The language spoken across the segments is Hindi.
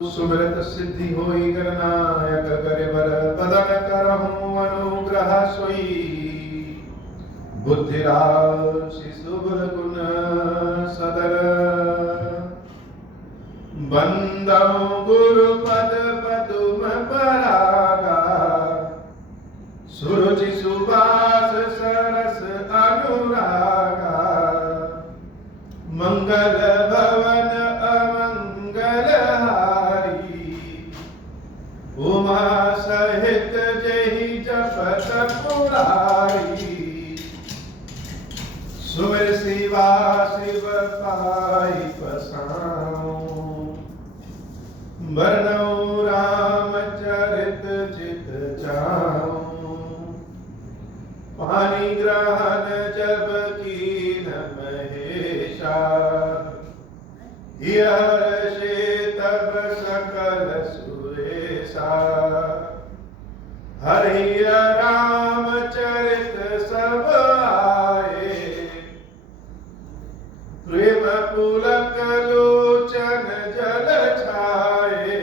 सुमिरत सिद्धि होई गणनायक गरिबर बदन करहूं अनुग्रह सोई बुद्धि राशि शुभ गुण सदर बंदौ गुरु पद पदुम परागा सुरुचि सुबास सरस अनुरागा मंगल भवन अमंगल उमा सहित जहि जपत पुरारी सुमिर शिवा शिव पाई पसाऊं बरनऊ रामचरित चित जाऊं पानी ग्रहण जब कीन महेशा हर्षे तब सकल सुरेशा हरि रामचरित सब आए प्रेम पुलक लोचन जल छाए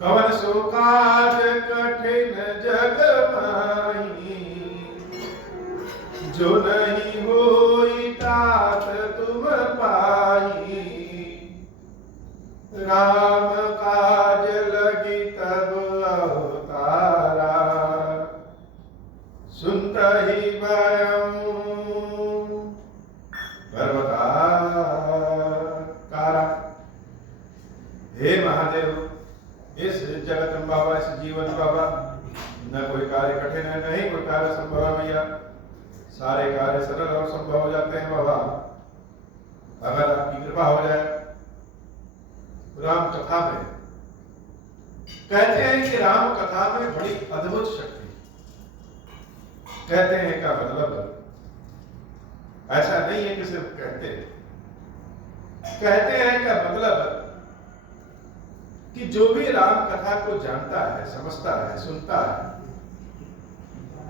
कवन सो काज कठिन जग माही जो नहीं होई तात तुम पाई राम काज लगी तब अवतारा सुनत ही भयऊ पर्वताकारा। हे महादेव, इस जगत बाबा, इस जीवन बाबा, न कोई कार्य कठिन है, नहीं कोई कार्य संभव है भैया। सारे कार्य सरल और संभव हो जाते हैं बाबा, अगर आपकी कृपा हो जाए। राम कथा में कहते हैं कि राम कथा में बड़ी अद्भुत शक्ति। कहते हैं का मतलब ऐसा नहीं है कि सिर्फ कहते हैं का मतलब कि जो भी राम कथा को जानता है, समझता है, सुनता है,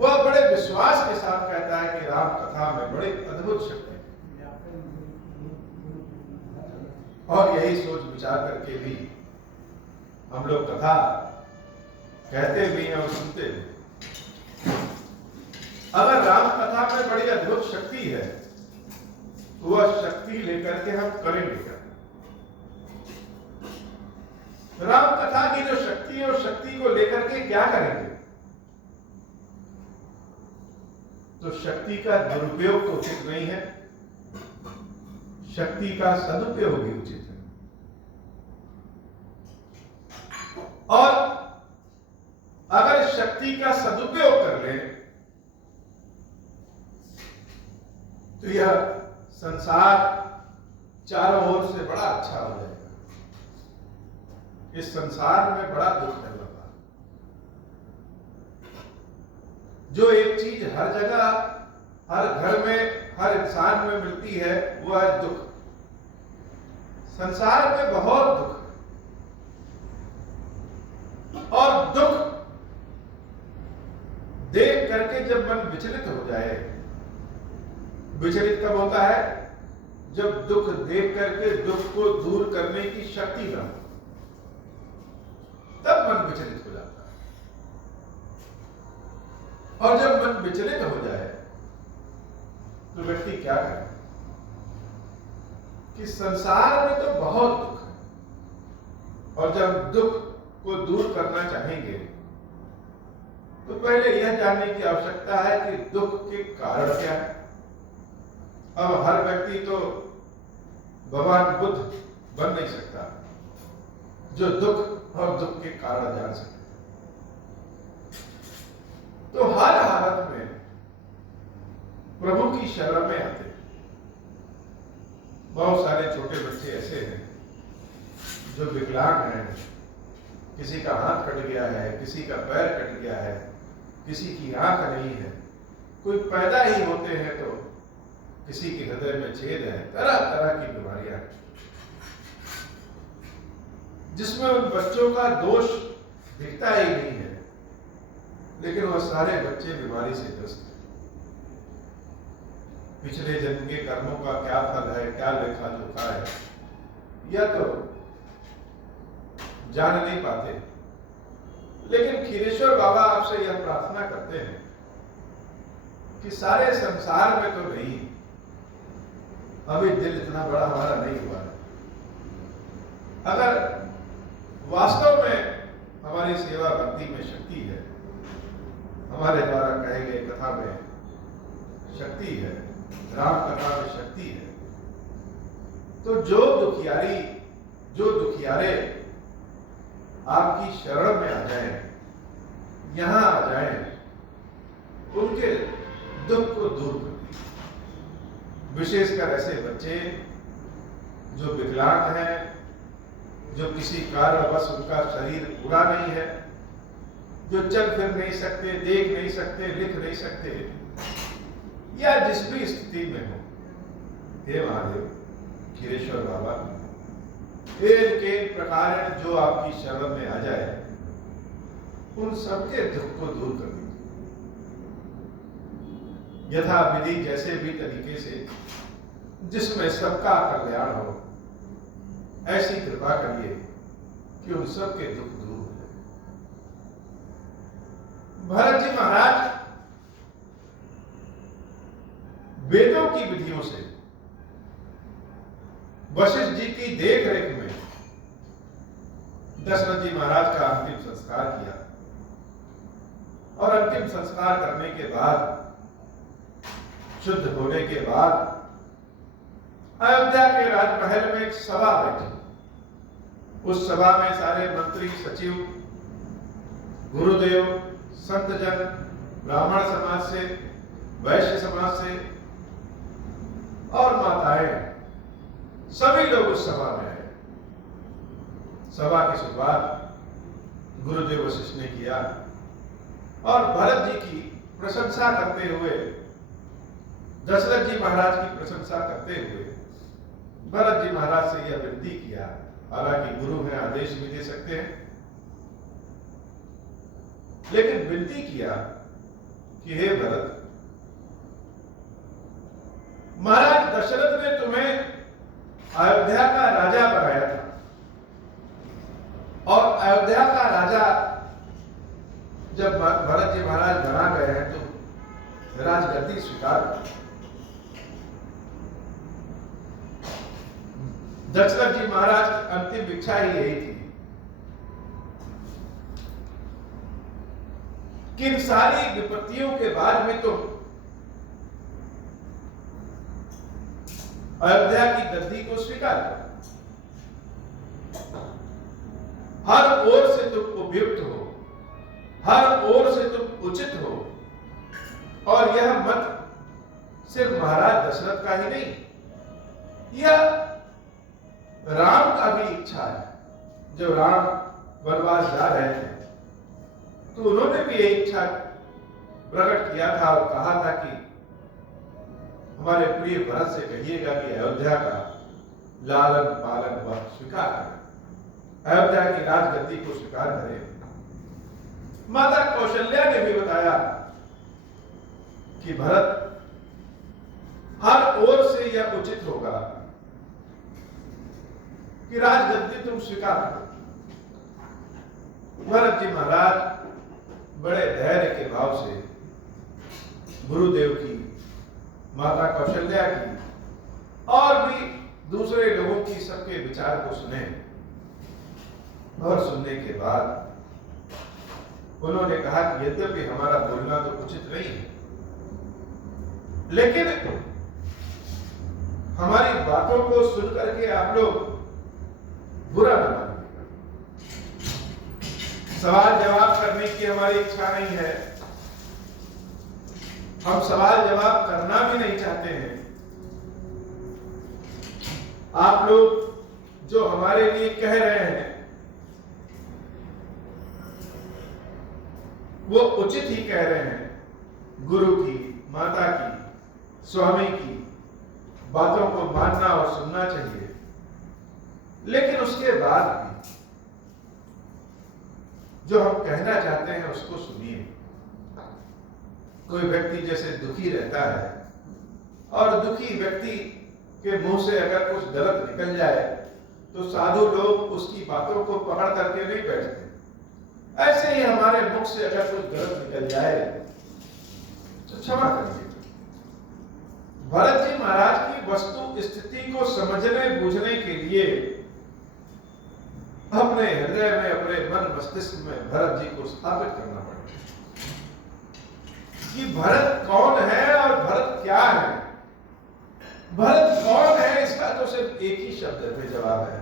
वह बड़े विश्वास के साथ कहता है कि राम कथा में बड़ी अद्भुत शक्ति है। और यही सोच विचार करके भी हम लोग कथा कहते भी हैं और सुनते भी। अगर राम कथा में बड़ी अद्भुत शक्ति है तो वह शक्ति लेकर के हम करेंगे क्या? राम कथा की जो शक्ति है उस शक्ति को लेकर के क्या करेंगे? तो शक्ति का दुरुपयोग तो उचित नहीं है, शक्ति का सदुपयोग भी उचित है। और अगर शक्ति का सदुपयोग कर ले तो यह संसार चारों ओर से बड़ा अच्छा हो जाएगा। इस संसार में बड़ा दुख है बाबा। जो एक चीज हर जगह, हर घर में, हर इंसान में मिलती है वह है दुख। संसार में बहुत दुख है। और दुख देख करके जब मन विचलित हो जाए, विचलित कब होता है? जब दुख देख करके दुख को दूर करने की शक्ति न हो, तब मन विचलित हो जाता है। और जब मन विचलित हो जाए तो व्यक्ति क्या करे कि संसार में तो बहुत दुख है, और जब दुख को दूर करना चाहेंगे तो पहले यह जानने की आवश्यकता है कि दुख के कारण क्या है। अब हर व्यक्ति तो भगवान बुद्ध बन नहीं सकता जो दुख और दुख के कारण जान सके। तो हर हालत में प्रभु की शरण में आते। बहुत सारे छोटे बच्चे ऐसे हैं जो विकलांग हैं, किसी का हाथ कट गया है, किसी का पैर कट गया है, किसी की आंख नहीं है, कोई पैदा ही होते हैं तो किसी के हृदय में छेद है, तरह तरह की बीमारियां हैं, जिसमें उन बच्चों का दोष दिखता ही नहीं है, लेकिन वह सारे बच्चे बीमारी से ग्रस्त हैं। पिछले जन्म के कर्मों का क्या फल है, क्या लेखा जोखा है, यह तो जान नहीं पाते। लेकिन खीरेश्वर बाबा आपसे यह प्रार्थना करते हैं कि सारे संसार में तो नहीं, अभी दिल इतना बड़ा हमारा नहीं हुआ है। अगर वास्तव में हमारी सेवा भक्ति में शक्ति है, हमारे द्वारा कहे गए कथा में शक्ति है, राम कथा में शक्ति है, तो जो दुखियारे आपकी शरण में आ जाएं, यहां आ जाएं, उनके दुख को दूर कर दीजिए। विशेषकर ऐसे बच्चे जो विकलांग हैं, जो किसी कारणवश उनका शरीर पूरा नहीं है, जो चल फिर नहीं सकते, देख नहीं सकते, लिख नहीं सकते, या जिस भी स्थिति में हो, हे महादेव खीरेश्वर बाबा, इनके प्रकार जो आपकी शरण में आ जाए, उन सबके दुख को दूर कर दीजिए। यथा विधि जैसे भी तरीके से जिसमें सबका कल्याण हो, ऐसी कृपा करिए कि उन सबके दुख दूर हो जाए। भरत जी महाराज वेदों की विधियों से वशिष्ठ जी की देख रेख में दशरथ जी महाराज का अंतिम संस्कार किया, और अंतिम संस्कार करने के बाद, शुद्ध होने के बाद, अयोध्या के राजमहल में एक सभा बैठी। उस सभा में सारे मंत्री, सचिव, गुरुदेव, संतजन, ब्राह्मण समाज से, वैश्य समाज से और माताएं, सभी लोग उस सभा में आए। सभा की शुरुआत गुरुदेव वशिष्ठ ने किया और भरत जी की प्रशंसा करते हुए, दशरथ जी महाराज की प्रशंसा करते हुए भरत जी महाराज से यह विनती किया, हालांकि गुरु हैं, आदेश भी दे सकते हैं, लेकिन विनती किया कि हे भरत, महाराज दशरथ ने तुम्हें अयोध्या का राजा बनाया था, और अयोध्या का राजा जब भरत जी महाराज बना गए हैं तो राजगद्दी स्वीकार कर। दशरथ जी महाराज की अंतिम इच्छा ही यही थी कि इन सारी विपत्तियों के बाद में तुम अयोध्या की गद्दी को स्वीकार करो। हर ओर से तुम उपयुक्त हो, हर ओर से तुम उचित हो, और यह मत सिर्फ महाराज दशरथ का ही नहीं, यह राम का भी इच्छा है। जब राम वनवास जा रहे थे तो उन्होंने भी यही इच्छा प्रकट किया था और कहा था कि हमारे प्रिय भरत से कहिएगा कि अयोध्या का लालन पालन वह स्वीकार करें, अयोध्या की राजगद्दी को स्वीकार करें। माता कौशल्या ने भी बताया कि भरत, हर ओर से यह उचित होगा कि राजगद्दी तुम स्वीकार करो। भरत जी महाराज बड़े धैर्य के भाव से गुरुदेव की, माता कौशल्या की और भी दूसरे लोगों की सबके विचार को सुने, और सुनने के बाद उन्होंने कहा कि यद्यपि हमारा बोलना तो उचित नहीं है, लेकिन हमारी बातों को सुन करके आप लोग बुरा न मानिएगा। सवाल जवाब करने की हमारी इच्छा नहीं है, हम सवाल जवाब करना भी नहीं चाहते हैं। आप लोग जो हमारे लिए कह रहे हैं वो उचित ही कह रहे हैं। गुरु की, माता की, स्वामी की बातों को मानना और सुनना चाहिए, लेकिन उसके बाद भी जो हम कहना चाहते हैं उसको सुनिए। कोई व्यक्ति जैसे दुखी रहता है और दुखी व्यक्ति के मुंह से अगर कुछ गलत निकल जाए तो साधु लोग उसकी बातों को पकड़ करके नहीं बैठते। ऐसे ही हमारे मुख से अगर कुछ गलत निकल जाए तो क्षमा करिए। भरत जी महाराज की वस्तु स्थिति को समझने बूझने के लिए अपने हृदय में, अपने मन मस्तिष्क में भरत जी को स्थापित करना पड़ेगा कि भरत कौन है और भरत क्या है। भरत कौन है इसका तो सिर्फ एक ही शब्द में जवाब है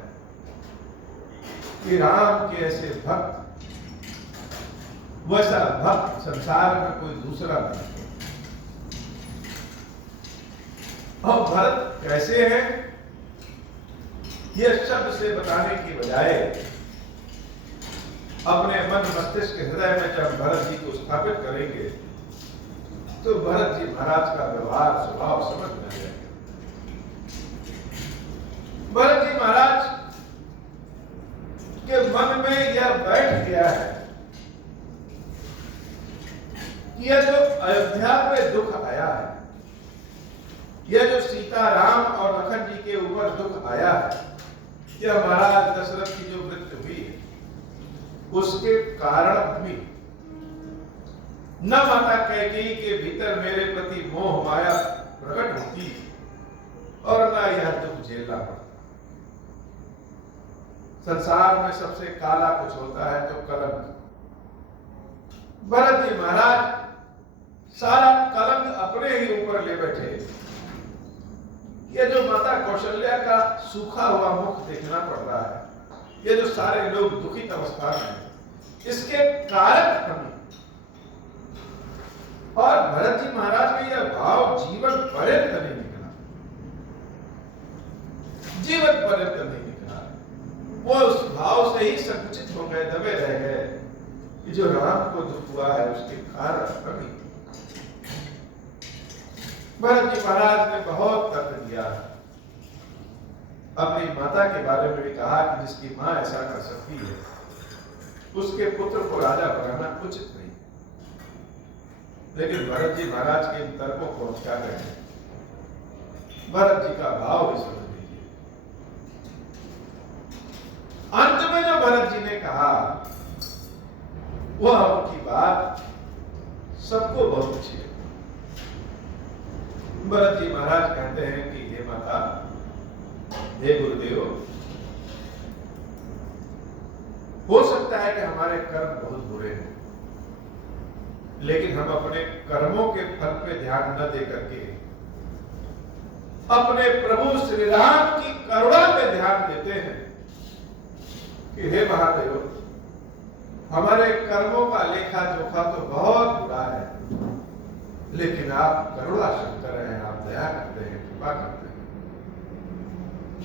कि राम के ऐसे भक्त, वैसा भक्त संसार में कोई दूसरा नहीं। और भरत कैसे है यह शब्द से बताने की बजाय अपने मन मस्तिष्क हृदय में जब भरत जी को स्थापित करेंगे तो भरत जी महाराज का व्यवहार स्वभाव समझ में आ जाएगा। भरत जी महाराज के मन में यह बैठ गया है कि यह जो अयोध्या में दुख आया है, यह जो सीता राम और लखन जी के ऊपर दुख आया है, यह महाराज दशरथ की जो मृत्यु हुई है उसके कारण भी न माता कैकेयी के भीतर मेरे प्रति मोह माया प्रकट होती और न यह दुख झेलना पड़ता। संसार में सबसे काला कुछ होता है तो कलंक। भरत जी महाराज सारा कलंक अपने ही ऊपर ले बैठे। ये जो माता कौशल्या का सूखा हुआ मुख देखना पड़ रहा है, ये जो सारे लोग दुखित अवस्था में हैं, इसके कारण हमें और भरत जी महाराज का यह भाव जीवन पर्यंत नहीं निकला, जीवन पर्यंत नहीं निकला। वो उस भाव से ही संकुचित हो गए, दबे रह गए कि जो राम को दुख हुआ है उसके कारण कभी। भरत जी महाराज ने बहुत तर्क दिया, अपनी माता के बारे में भी कहा कि जिसकी मां ऐसा कर सकती है उसके पुत्र को राजा बनाना उचित नहीं। लेकिन भरत जी महाराज के इन तर्कों को क्या कहें, भरत जी का भाव भी समझ लीजिए। अंत में जो भरत जी ने कहा वह उनकी बात सबको बहुत अच्छी है। भरत जी महाराज कहते हैं कि हे माता, हे गुरुदेव, हो सकता है कि हमारे कर्म बहुत बुरे हैं, लेकिन हम अपने कर्मों के फल पे ध्यान न दे करके अपने प्रभु श्री राम की करुणा पे ध्यान देते हैं कि हे महादेव, हमारे कर्मों का लेखा जोखा तो बहुत बुरा है, लेकिन आप करुणा शंकर हैं, आप दया करते हैं, कृपा करते हैं।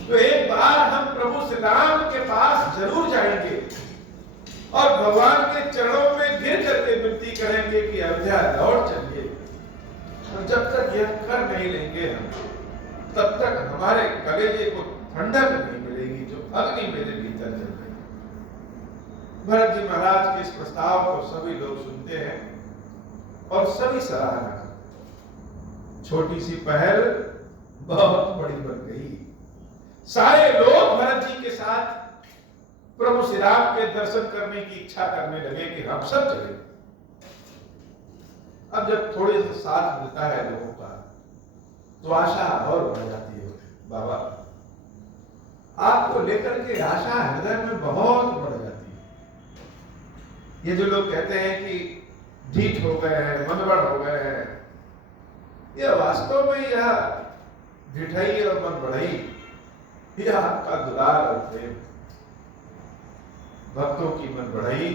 तो एक बार हम प्रभु श्री राम के पास जरूर जाएंगे और भगवान के चरणों में गिर करके विनती करेंगे कि अयोध्या लौट चलिए। और जब तक यह कर नहीं लेंगे हम, तब तक हमारे कलेजे को ठंडक नहीं मिलेगी जो अग्नि मेरे भीतर जल रही है। भरत जी महाराज के इस प्रस्ताव को सभी लोग सुनते हैं और सभी सराहना करते। छोटी सी पहल बहुत बड़ी बन गई। सारे लोग भरत जी के साथ प्रभु श्री राम के दर्शन करने की इच्छा करने लगे कि हम सब चले। अब जब थोड़े से साथ मिलता है लोगों का तो आशा और बढ़ जाती है। बाबा, आपको लेकर के आशा हृदय में बहुत बढ़ जाती है। ये जो लोग कहते हैं कि ढीठ हो गए हैं, मनबड़ हो गए हैं, यह वास्तव में यह ढिठाई और मनबड़ाई यह आपका दुलार और प्रेम। भक्तों की मनबड़ाई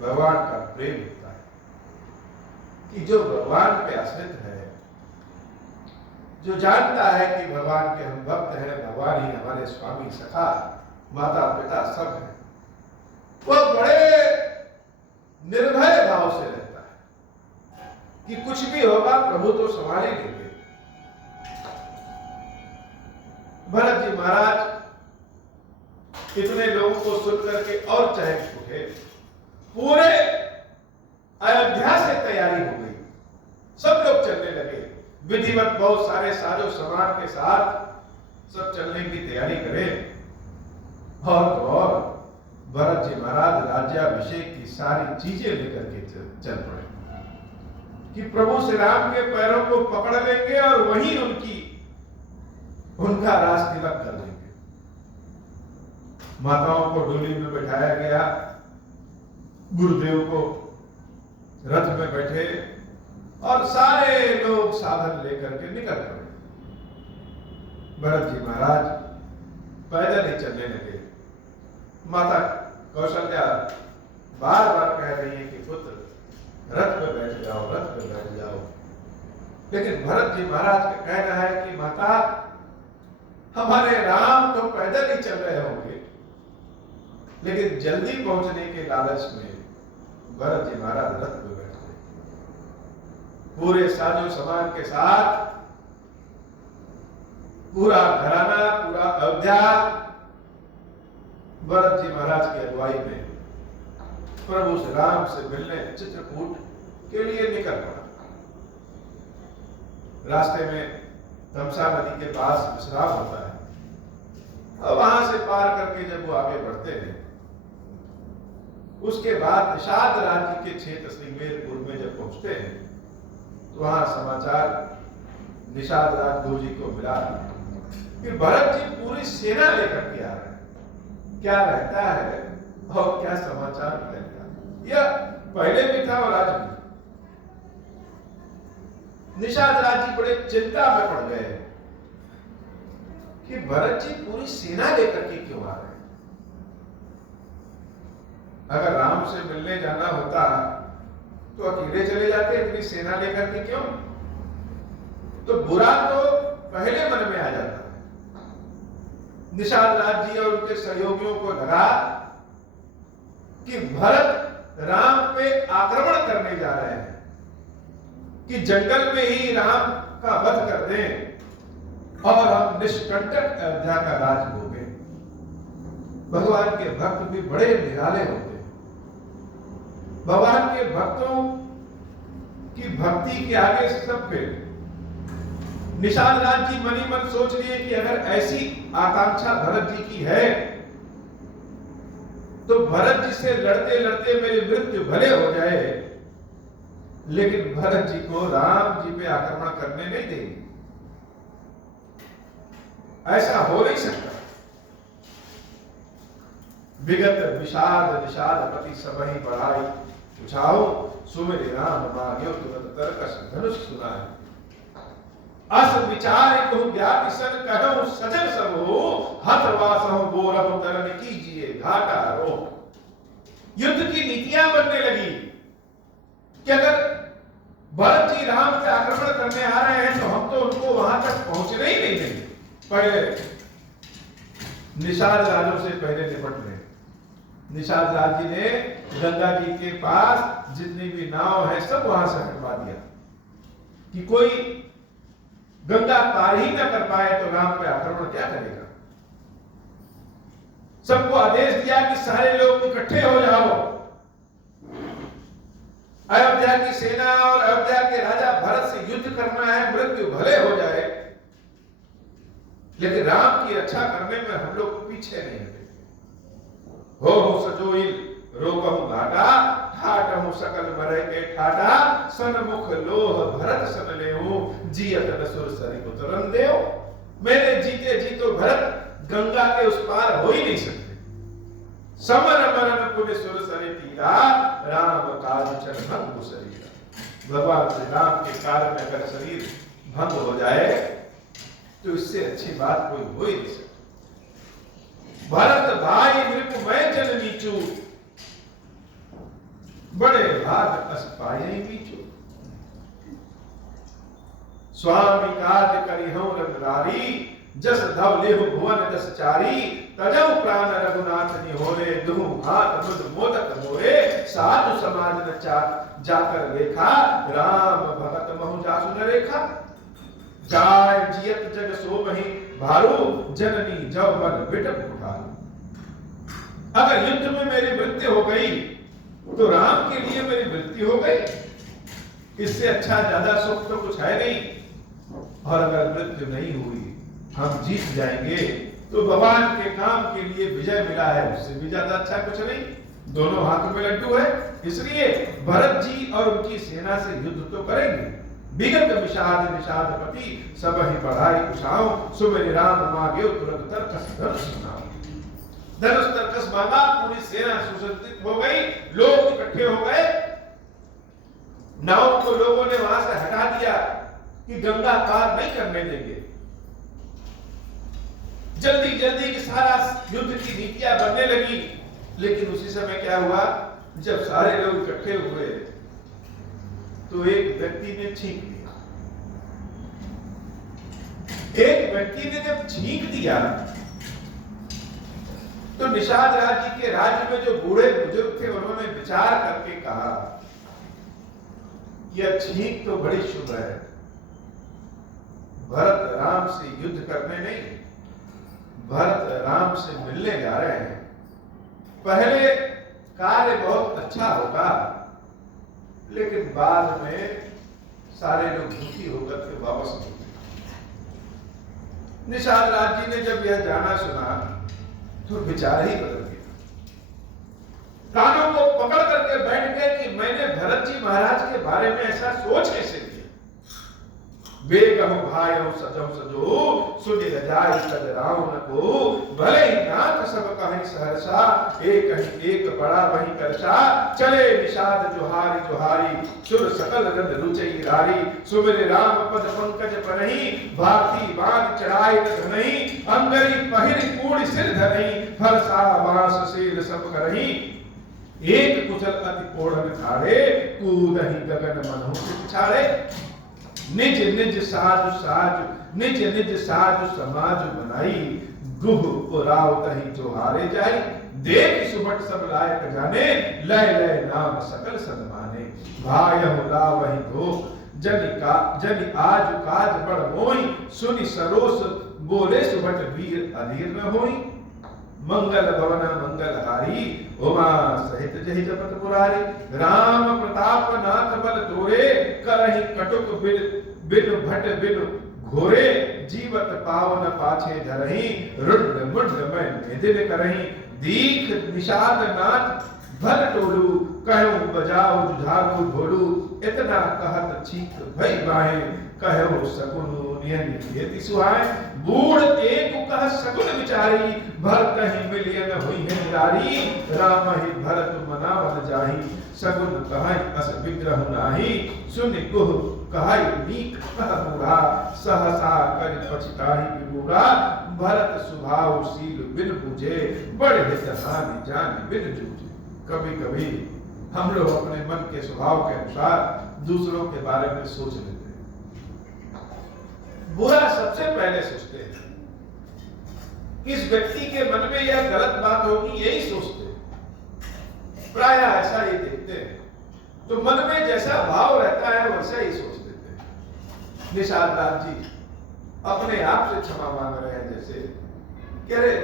भगवान का प्रेम होता है कि जो भगवान पे आश्रित है, जो जानता है कि भगवान के हम भक्त हैं, भगवान ही हमारे स्वामी सखा माता पिता सब है, वह बड़े निर्भय भाव से रहता है कि कुछ भी होगा प्रभु तो संभाले लेंगे। भरत जी महाराज इतने लोगों को सुन करके और चहक उठे। पूरे अयोध्या से तैयारी हो गई, सब लोग चलने लगे। विधिवत बहुत सारे साजो सामान के साथ सब चलने की तैयारी करें। और तो और भरत जी महाराज राज्याभिषेक की सारी चीजें लेकर के चल पड़े कि प्रभु श्री राम के पैरों को पकड़ लेंगे और वहीं उनका राज तिलक कर लेंगे। माताओं को डोली में बैठाया गया, गुरुदेव को रथ में बैठे और सारे लोग साधन लेकर के निकल पड़े। भरत जी महाराज पैदल ही चलने लगे। माता कौशल्या बार बार कह रही है कि पुत्र रथ पे बैठ जाओ, रथ पे बैठ जाओ, लेकिन भरत जी महाराज का कहना है कि माता हमारे राम तो पैदल ही चल रहे होंगे, लेकिन जल्दी पहुंचने के लालच में भरत जी महाराज रथ पे बैठ गए। पूरे साजो सामान के साथ पूरा घराना, पूरा अयोध्या भरत जी महाराज की अगुवाई में प्रभु श्री राम से मिलने चित्रकूट के लिए निकल पड़ा। रास्ते में तमसा नदी के पास विश्राम होता है और वहां से पार करके जब वो आगे बढ़ते हैं, उसके बाद निषाद राज्य के क्षेत्र श्रीमेरपुर में जब पहुंचते हैं तो वहां समाचार निषाद राज गुरु जी को मिला कि भरत जी पूरी सेना लेकर के आ रहे हैं। क्या रहता है और क्या समाचार फैलता है, यह पहले भी था और आज भी। निषाद राज जी बड़े चिंता में पड़ गए कि भरत जी पूरी सेना लेकर के क्यों आ रहे हैं। अगर राम से मिलने जाना होता तो अकेले चले जाते, इतनी सेना लेकर के क्यों? तो बुरा तो पहले मन में आ जाता। निषाद राज जी और उनके सहयोगियों को लगा कि भरत राम पे आक्रमण करने जा रहे हैं, कि जंगल में ही राम का वध कर दें और हम निष्कंटक अयोध्या का राज भोगे। भगवान के भक्त भी बड़े निराले होते हैं। भगवान के भक्तों की भक्ति के आगे सब फेल। निषाद राज जी मनी मन सोच लिए कि अगर ऐसी आकांक्षा भरत जी की है तो भरत जी से लड़ते लड़ते मेरी मृत्यु भले हो जाए, लेकिन भरत जी को राम जी पे आक्रमण करने नहीं देंगे। ऐसा हो नहीं सकता। विगत विषाद निषाद पति सबहि बढ़ाई, पूछाओ सुमेरे राम मांग्यो तुरंत तरकस धनुष सुनाए। अस विचार को ज्ञाति सन कहूं सजन सब हो, हतवास हो बोरहु तरन कीजिए घाटा रो। युद्ध की नीतियां बनने लगी कि अगर भरत जी राम से आक्रमण करने आ रहे हैं तो हम तो उनको वहां तक पहुंचने ही नहीं देंगे। पहले निषाद राजों से पहले निपट रहे। निषाद राज जी ने गंगा जी के पास जितनी भी नाव है सब वहां से हटवा दिया कि कोई गंगा पार ही न कर पाए तो राम पे आक्रमण क्या करेगा। सबको आदेश दिया कि सारे लोग इकट्ठे हो जाओ। अयोध्या की सेना और अयोध्या के राजा भरत से युद्ध करना है, मृत्यु भले हो जाए, लेकिन राम की रक्षा करने में हम लोग पीछे नहीं हटेंगे। हो सजोइल रोकहु घाटा, ठाटहु सकल मरय के ठाटा, सन्मुख लोह भरत सन लेहु, जियत न सुर सरि उतरन देव। मेरे जीते जी तो भरत गंगा के उस पार हो ही नहीं सकते। समर मरण पुण्य सुर सरि तीरा, राम काज चर भंग शरीर। भगवान श्री राम के कारण में अगर शरीर भंग हो जाए तो इससे अच्छी बात कोई हो ही नहीं सकती। भरत भाई नृपमय जन नीचू, बड़े भाग अस पाए बीचू। स्वामी काज करिहु रंगधारी, जस धव लेहु भुवन जस चारी। तजौ प्राण रघुनाथ निहोरे, दुहु हाथ मुद मोदक मोरे। साधु समाज न जाकर लेखा, राम भगत महु जासु न रेखा। जाय जियत जग सोबहि भारू, जननी जव बन बिटप उठारू। अगर युद्ध में मेरी मृत्यु हो गई तो राम के लिए मेरी मृत्यु हो गई, इससे अच्छा ज्यादा सुख तो कुछ है नहीं। और अगर मृत्यु नहीं हुई, हम जीत जाएंगे तो भगवान के काम के लिए विजय मिला है, उससे भी ज्यादा अच्छा कुछ नहीं। दोनों हाथों में लड्डू है, इसलिए भरत जी और उनकी सेना से युद्ध तो करेंगे। विगत विषाद निषादपति सब ही पढ़ाई कुशाओ, सुमेरि राम मांगे तुरंत तरकस धनुष सुनाओ। धनुष तरकस मांगा, पूरी सेना सुसज्जित हो गई, लोग इकट्ठे हो गए। नाव को लोगों ने वहां से हटा दिया कि गंगा पार नहीं करने देंगे। जल्दी जल्दी की सारा युद्ध की नीतियां बनने लगी। लेकिन उसी समय क्या हुआ, जब सारे लोग इकट्ठे हुए तो एक व्यक्ति ने छींक दिया। एक व्यक्ति ने जब छींक दिया तो निषाद राज्य के राज्य में जो बूढ़े बुजुर्ग थे उन्होंने विचार करके कहा, यह छींक तो बड़ी शुभ है, भरत राम से युद्ध करने नहीं, भरत राम से मिलने जा रहे हैं। पहले कार्य बहुत अच्छा होगा, लेकिन बाद में सारे लोग दुखी होकर के वापस लौटे। निषाद राज जी ने जब यह जाना सुना तो विचार ही बदल गया। कानों को पकड़ करके बैठ गए कि मैंने भरत जी महाराज के बारे में ऐसा सोच कैसे किया। बेगम भाइयों सजो सजो सुनि जाय सद रावण को, भले ही नाथ सब कहीं सहरसा, एक ही एक बड़ा वही करसा, चले निषाद जोहारी जोहारी, सुर सकल रंग रुचई रारी, सुमिर राम पद पंकज पनहि, भारती बांध चढ़ाई धनहि, अंगरी पहिर कूड़ सिर धरहि, फरसा बांस शील सब करहि, एक कुशल अति पोढ़न ठाड़े, कूदहि गगन मनहु पिछाड़े। निज निज साजु साजु, निज निज साजु समाज बनाई, गुह पुराव तही जोहारे जाई, देख सुबट सब लायक जाने, लय लय नाम सकल सन्माने, भायहु लावहि धोख, जनि आज काज बड़ मोहि, सुनि सरोस बोले सुबट वीर अधीर न होई, मंगल भवन मंगलहारी, उमा सहित जहि जपत पुरारी, राम प्रताप नाथ बल तोरे, करहि कटुक बिन भट बिन घोरे, जीवत पावन पाछे धरहि, रुंड मुंड मैं निधिन करहि, दीख निषाद नाथ भल टोलू, कहूं बजाओ जुझारू ढोलू, इतना कहत छीक भई बाहे, कहूं सकुन नियति सुहाए, बूढ़ एक कह सकुन विचारी, भरत ही मिलियन हुई है निरारी, राम ही भरत मनावन जाहि, सकुन कहै अस विग्रह नाही, सुनि गुह कहै नीक कह बूढ़ा, सहसा कर पछताहि विबूढ़ा, भरत स्वभाव शील बिन पूजे, बड़े हित हानि जान बिन जूझे। कभी कभी हम लोग अपने मन के स्वभाव के अनुसार दूसरों के बारे में सोच लेते हैं, बुरा सबसे पहले सोचते हैं, किस व्यक्ति के मन में यह गलत बात होगी यही सोचते हैं, प्राय ऐसा ही देखते हैं, तो मन में जैसा भाव रहता है वैसा ही सोच देते हैं। निषाद दास जी अपने आप से क्षमा मांग रहे हैं, जैसे कह रहे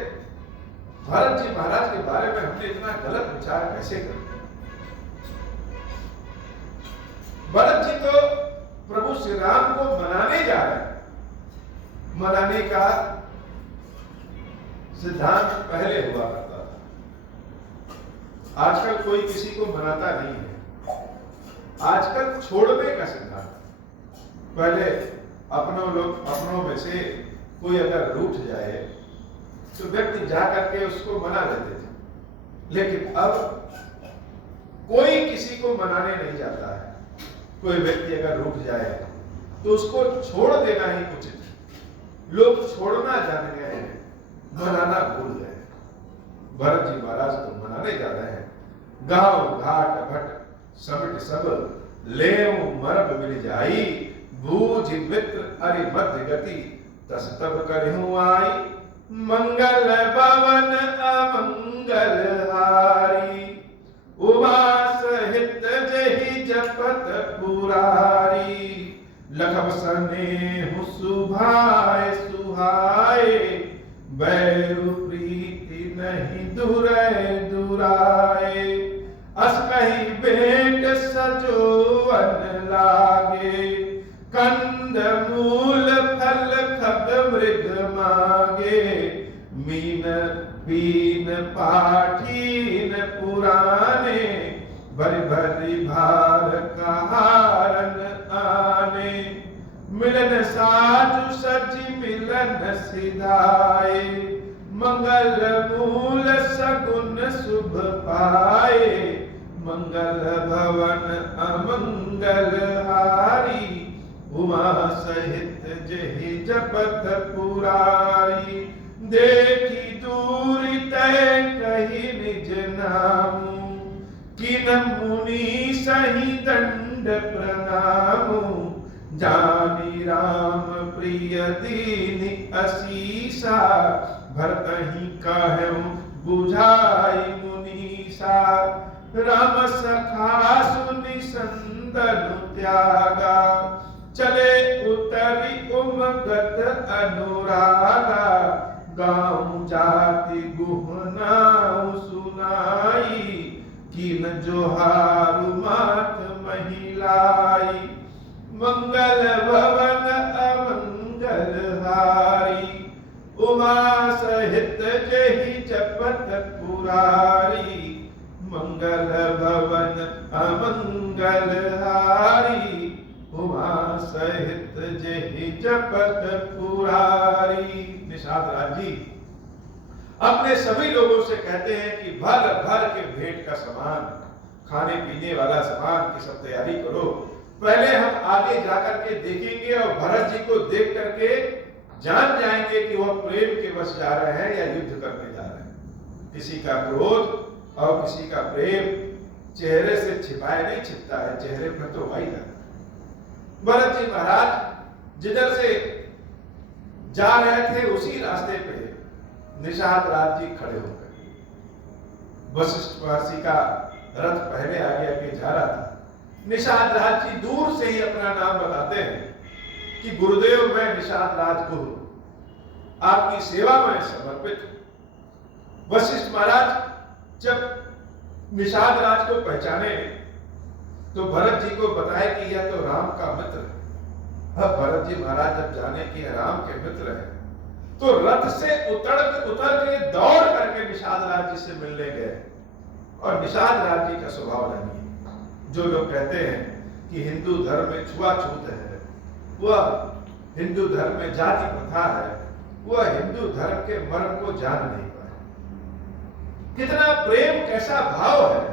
भरत जी महाराज के बारे में हमने इतना गलत विचार कैसे कर दिया। भरत जी तो प्रभु श्री राम को मनाने जा रहे हैं, मनाने का सिद्धांत पहले हुआ करता था, आजकल कोई किसी को मनाता नहीं है, आजकल छोड़ने का सिद्धांत। पहले अपनों में से कोई अगर रूठ जाए तो व्यक्ति जाकर के उसको मना लेते थे, लेकिन अब कोई किसी को मनाने नहीं जाता है। कोई व्यक्ति अगर रूठ जाए तो उसको छोड़ देना ही उचित है। लोग छोड़ना जान गए हैं, मनाना भूल गए। भरत जी महाराज तो मनाने जा रहे हैं, गांव घाट भट समिट सब लेव मरब मिल जाई, बूझ मित्र अरि मध्य गति तस तब करहु आई, मंगल भवन अमंगल हारी, उमा सहित जहि जपत पुरारी, लखब सनेहु सुभाए सुहाए, बैरु प्रीति नहीं दुरै दुराए, अस कही भेंट सजोवन लागे, कंद मूल फल खग मृग मागे, मीन पीन पाठीन पुराने, भरी भरी भार कहारन आने। मिलन साधु सच मिलन सिधाए, मंगल मूल सगुन शुभ पाए। मंगल भवन अमंगल हारी, उमा सहित जेहि जपत पुरारी। देखी दूरी तय कही निज नामु, किन मुनि सही दंड प्रणामु। जानी राम प्रिय दीनि असीसा, भरतहि कहु बुझाई मुनीसा। राम सखा सुनि संदनु त्यागा, चले उतरी उमगत अनुरागा। गाँव जाति गुहनाऊ सुनाई, किन जोहारु मात महिलाई। मंगल भवन अमंगल हारी, उमा सहित जेहि जपत पुरारी। मंगल भवन अमंगल हारी, उमा सहित जेहि जपत पुरारी। निषाद राज जी अपने सभी लोगों से कहते हैं कि भर भर के भेंट का सामान, खाने पीने वाला सामान की सब तैयारी करो। पहले हम आगे जाकर के देखेंगे और भरत जी को देख करके जान जाएंगे कि वह प्रेम के वश जा रहे हैं या युद्ध करने जा रहे हैं। किसी का क्रोध और किसी का प्रेम चेहरे से छिपाया नहीं छिपता है, चेहरे पर तो वही जाता है। भरत जी महाराज जिधर से जा रहे थे उसी रास्ते पे निषाद राज जी खड़े हो गए। वशिष्ठ महर्षि का रथ पहले आगे आगे जा रहा था। निषाद राज जी दूर से ही अपना नाम बताते हैं कि गुरुदेव मैं निषाद राज गुरु, आपकी सेवा में समर्पित। वशिष्ठ महाराज जब निषाद राज को पहचाने तो भरत जी को बताए कि यह तो राम का मित्र है। अब भरत जी महाराज जब जाने कि राम के मित्र हैं तो रथ से उतर के दौड़ करके निषाद राज जी से मिलने गए। और निषाद राज जी का स्वभाव जानिए। जो लोग कहते हैं कि हिंदू धर्म में छुआछूत है, वह हिंदू धर्म में जाति प्रथा है, वह हिंदू धर्म के मर्म को जान नहीं पाए। कितना प्रेम, कैसा भाव है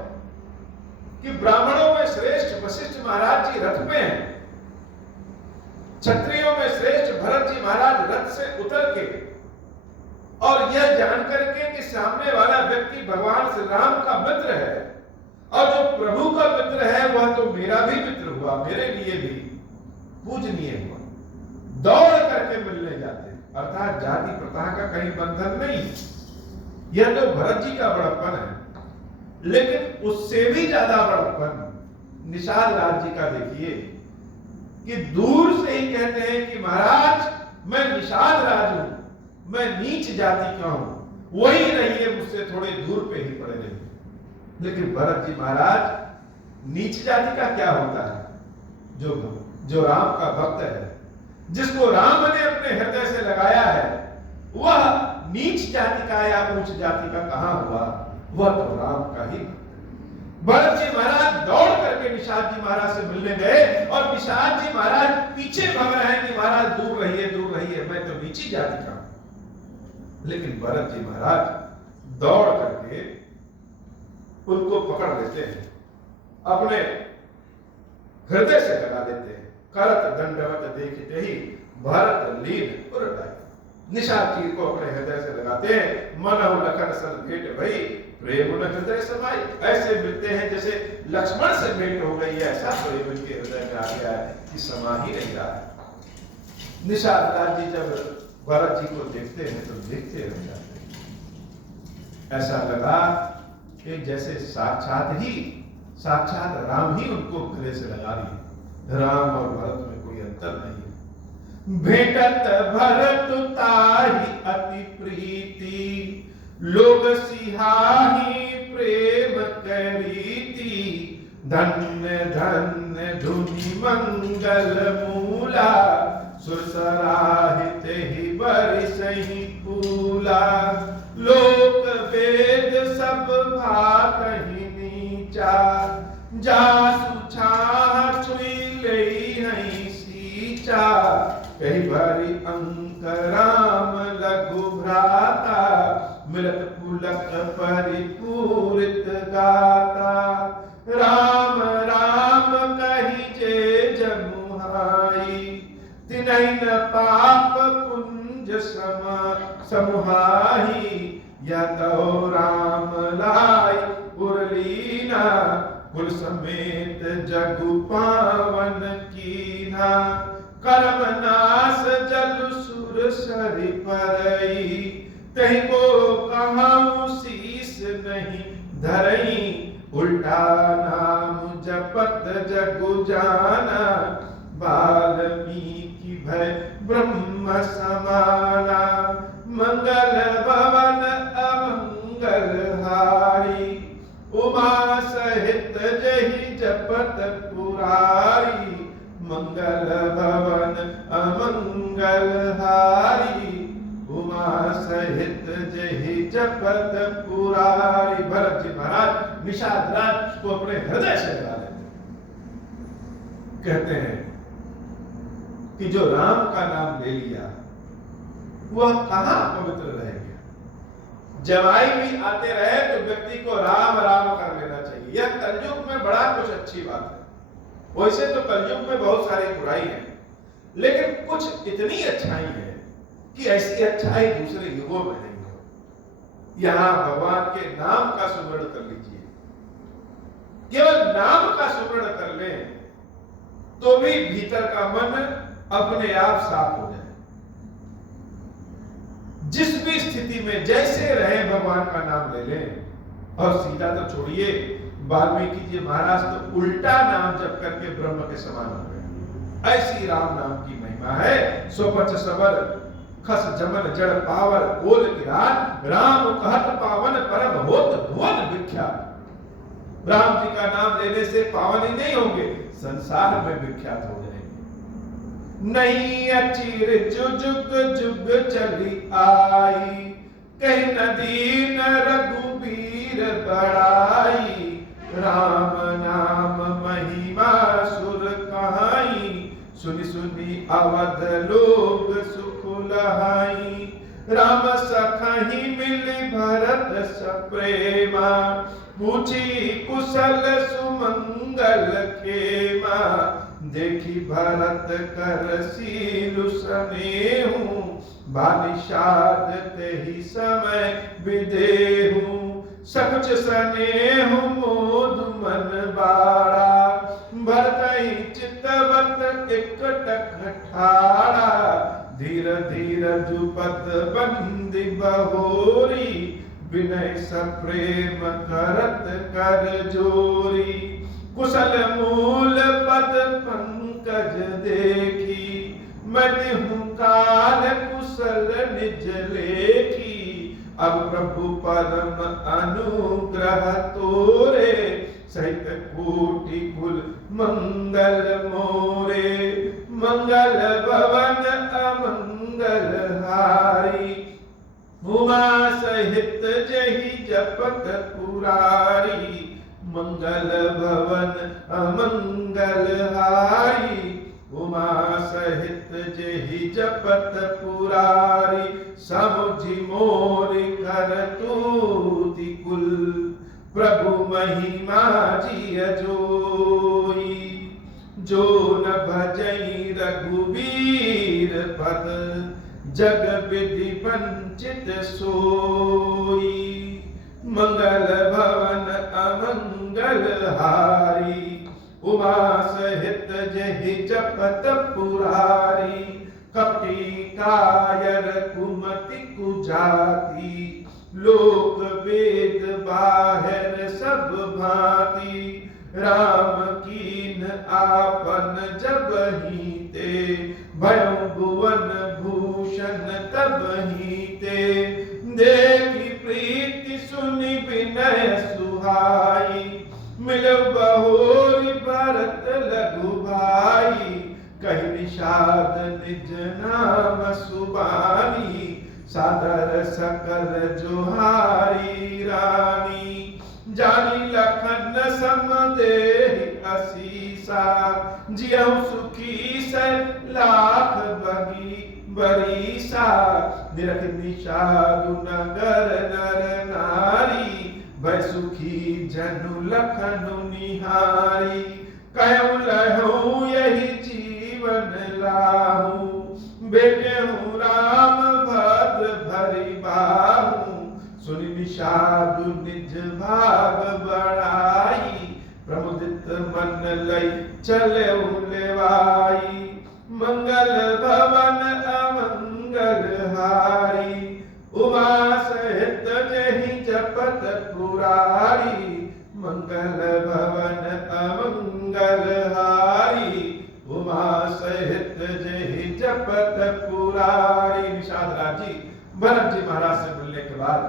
कि ब्राह्मणों में श्रेष्ठ वशिष्ठ महाराज जी रथ में हैं, क्षत्रियों में श्रेष्ठ भरत जी महाराज रथ से उतर के, और यह जानकर के कि सामने वाला व्यक्ति भगवान श्री राम का मित्र है और जो प्रभु का मित्र है वह तो मेरा भी मित्र हुआ, मेरे लिए भी पूजनीय हुआ, दौड़ करके मिलने जाते। अर्थात जाति प्रथा का कहीं बंधन नहीं। यह तो भरत जी का बड़प्पन है, लेकिन उससे भी ज्यादा बड़प्पन निषाद राज जी का देखिए कि दूर से ही कहते हैं कि महाराज मैं निषाद राज हूं, मैं नीच जाति का हूं, वही रहिए मुझसे थोड़े दूर पे ही पड़े रहिए। लेकिन भरत जी महाराज नीच जाति का क्या होता है? जो राम का भक्त है, जिसको राम ने अपने हृदय से लगाया है, वह नीच जाति का या ऊंच जाति का कहां हुआ? वह तो राम का ही। भरत जी महाराज दौड़ करके निषाद जी महाराज से मिलने गए और निषाद जी महाराज पीछे भाग रहे हैं कि महाराज दूर रहिए, मैं तो नीची जाति का हूं। लेकिन भरत जी महाराज दौड़ करके उनको पकड़ लेते हैं, अपने हृदय से लगा लेते हैं। करत दंडवत देखते ही भरत लीन उरटाई। निषाद जी को अपने हृदय से लगाते हैं। मनहु लखन सल भेंट भई, प्रेम न हृदय समाई। ऐसे मिलते हैं जैसे लक्ष्मण से भेंट हो गई है, ऐसा प्रेम उनके हृदय में आ गया है कि समा ही नहीं रहा है। निषाद राज जी जब भरत जी को देखते हैं तो देखते रह जाते हैं। ऐसा लगा कि जैसे साक्षात राम ही उनको गले से लगा रही है। राम और भरत में कोई अंतर नहीं है। भेटत भरत ताहि अति प्रीति, लोग सिहाही प्रेम करीति। धन्य धन्य धुनि मंगल मूला, सुरसराहित ही बरिसहि पूरा। भूला, लोक वेद सब भात ही नीचा, जासु छाह छुई लई हई सीचा, कही भरी अंक राम लघु भ्राता, मिलत पुलक परिपूरित गाता, राम राम कही जे जमुहाई, तिनहि न पाप कुंज समुहाई, या तो राम लाई उरलीना, कुल समेत जगु पावन कीना, कर्म नाश जल सुर सरि परई, तहि को कहूँ शीस नहीं धरई, उल्टा नाम जपत जगु जाना, वाल्मीकि भय ब्रह्म समाना, मंगल भवन अमंगल हारी, उमा सहित जहि जपत पुरारी, मंगल भवन अमंगल हारी, उमा सहित जहि जपत पुरारी। भरत जी महाराज निषाद राज को अपने हृदय से लगा लेते, कहते हैं कि जो राम का नाम ले लिया वह कहां पवित्र रह गया। जवाई भी आते रहे तो व्यक्ति को राम राम कर लेना चाहिए। यह कलयुग में बड़ा कुछ अच्छी बात है। वैसे तो कलयुग में बहुत सारी बुराई है, लेकिन कुछ इतनी अच्छाई है कि ऐसी अच्छाई दूसरे युगों में नहीं हो। यहां भगवान के नाम का सुमरण कर लीजिए, केवल नाम का सुमरण कर लें तो भी भीतर का मन अपने आप साफ हो जाए। जिस भी स्थिति में जैसे रहे भगवान का नाम ले लें। और सीधा तो छोड़िए, वाल्मीकि जी महाराज तो उल्टा नाम जप करके ब्रह्म के समान हो गए। ऐसी राम नाम की महिमा है। सोपच सबर खस जमन जड़ पावर कोल किरान, राम कहत पावन परम होत भुवन विख्यात। राम जी का नाम लेने से पावन ही नहीं होंगे, संसार में विख्यात हो जाएंगे। नहीं अचिर जुग जुग चली आई, कहीं नदी न रघुबीर बड़ाई। राम नाम महिमा सुर कहाई, सुनि सुनि अवध लोग सुख लहाई। राम सखहि मिलि भरत सप्रेमा, पूछी कुशल सुमंगल खेमा। देखी भरत कर सीलु सनेहु, बालिशाद तेहि समय विदेहु। सकुच सनेहु मोदु मन बाड़ा, भरतहि चितवत एकटक ठाड़ा। धीर धीर जुपत बंदी बहोरी, विनय सप्रेम करत कर जोरी। कुशल मूल पद पंकज देखी, मैं काल कुशल निज लेखी। अब प्रभु परम अनुग्रह तोरे, सहित कोटि कुल मंगल मोरे। मंगल भवन अमंगल हारी, उमा सहित जहि जपत पुरारी। मंगल भवन अमंगल हारी, उमा सहित जेहि जपत पुरारी। समुझि मोरि करतूति कुल, प्रभु महिमा जिय जोई। जो न भजई रघुबीर पद, जग विधि वंचित सोई। मंगल भवन अमंगल हारी, उमा सहित जेहि जपत पुरारी। कपटी कायर कुमति कुजाति, लोक वेद बाहर सब भांति। राम कीन आपन जब ही ते, भयउ भुवन भूषण तब ही ते। देखी प्रीति सुनि विनय सुहाई, मिलौ बहोरी भरत लघु भाई। कहि निषाद निज नाम सुबानी, सादर सकल जोहारी रानी, जानी लखन समदेहि असीसा, जियहु सुखी से लाख बगी बरीसा, निरख निषादु नगर नर नारी, भय सुखी जनु लखनु निहारी, कहूँ लहू यही जीवन लाहू, बेटेहूँ राम भद्र भरी बाहू, सुनि निषादु निज भाग बढ़ाई, प्रमुदित मन लई चले लेवाई, मंगल भवन अमंगल हारी, उमा सहित जहि जपत पुरारी, मंगल भवन अमंगल हारी, उमा सहित जहि जपत पुरारी। निषाद राज जी भरत जी महाराज से मिलने के बाद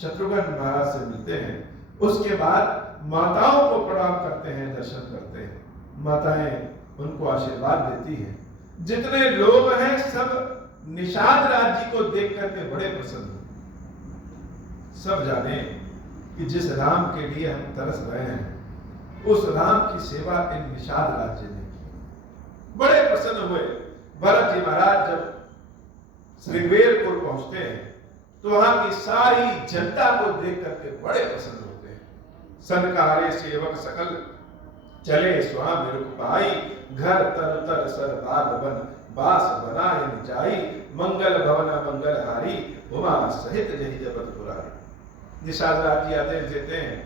शत्रुघ्न महाराज से मिलते हैं, उसके बाद माताओं को प्रणाम करते हैं, दर्शन करते हैं, माताएं उनको आशीर्वाद देती हैं। जितने लोग हैं सब निषाद राज जी को देख करके बड़े प्रसन्न हुए। सब जाने कि जिस राम के लिए हम तरस रहे हैं उस राम की सेवा इन निषाद राज जी ने की। बड़े प्रसन्न हुए। भरत जी महाराज जब श्रृंगवेरपुर पहुंचते हैं तो वहां की सारी जनता को देख करके बड़े प्रसन्न होते हैं। सनकारे सेवक सकल चले स्वामी रुख पाई, घर तर तर सर बाग बन बास बनाए जाई, मंगल भवन मंगल हारी, उमा सहित जहि जपत पुरारी। निषाद राज जी आदेश देते हैं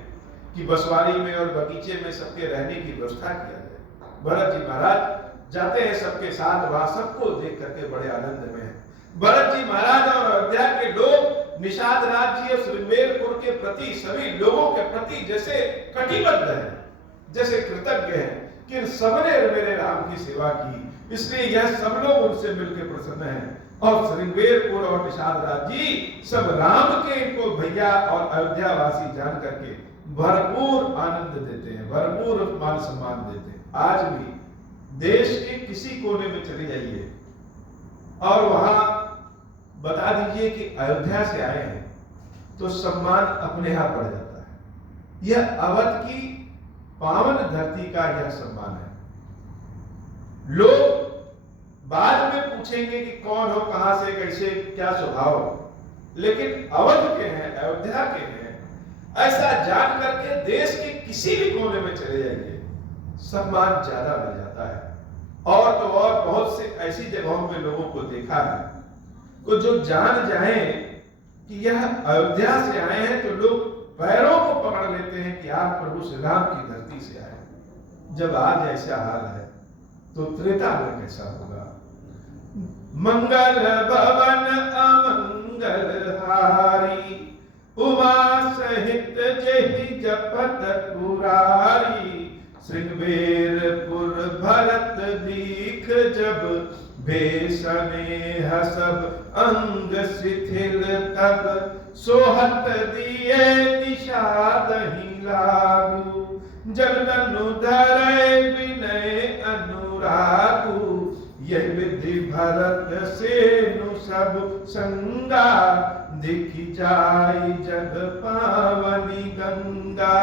कि बसवारी में और बगीचे में सबके रहने की व्यवस्था किया जाए। भरत जी महाराज जाते हैं सबके साथ, वहां सबको देख करके बड़े आनंद में हैं। भरत जी महाराज और अयोध्या के लोग निषाद राज जी और श्रृंगवेरपुर के प्रति, सभी लोगों के प्रति जैसे कटिबद्ध हैं, जैसे कृतज्ञ हैं कि सबने मेरे राम की सेवा की, इसलिए यह सब लोग उनसे मिलकर प्रसन्न हैं। और श्रृंगवेरपुर और निषाद राज जी सब राम के इनको भैया और अयोध्या वासी जान करके भरपूर आनंद देते हैं, भरपूर मान सम्मान देते हैं। आज भी देश के किसी कोने में चले जाइए और वहां बता दीजिए कि अयोध्या से आए हैं तो सम्मान अपने आप बढ़ जाता है। यह अवध की पावन धरती का यह सम्मान है। लोग बाद में पूछेंगे कि कौन हो, कहां से, कैसे, क्या स्वभाव, लेकिन अवध के हैं, अयोध्या के हैं, ऐसा जान करके देश के किसी भी कोने में चले जाइए सम्मान ज्यादा मिल जाता है। और तो और बहुत से ऐसी जगहों में लोगों को देखा है को जो जान जाए कि यह अयोध्या से आए हैं तो लोग पैरों को पकड़ लेते हैं कि आप प्रभु श्री राम की धरती से आए। जब आज ऐसा हाल है तो त्रेता में कैसा होगा। मंगल भवन अमंगल हारी, उमा सहित जहि जपत पुरारी, श्रृंगवेरपुर भरत दीख जब, भेषने सब अंग शिथिल तब, सोहत दिए निषाद ही लागू, जब तनु धरे विनय अनुरागू, यह विधि भरत सेनु सब संगा, दिखी जाई जग पावनी गंगा,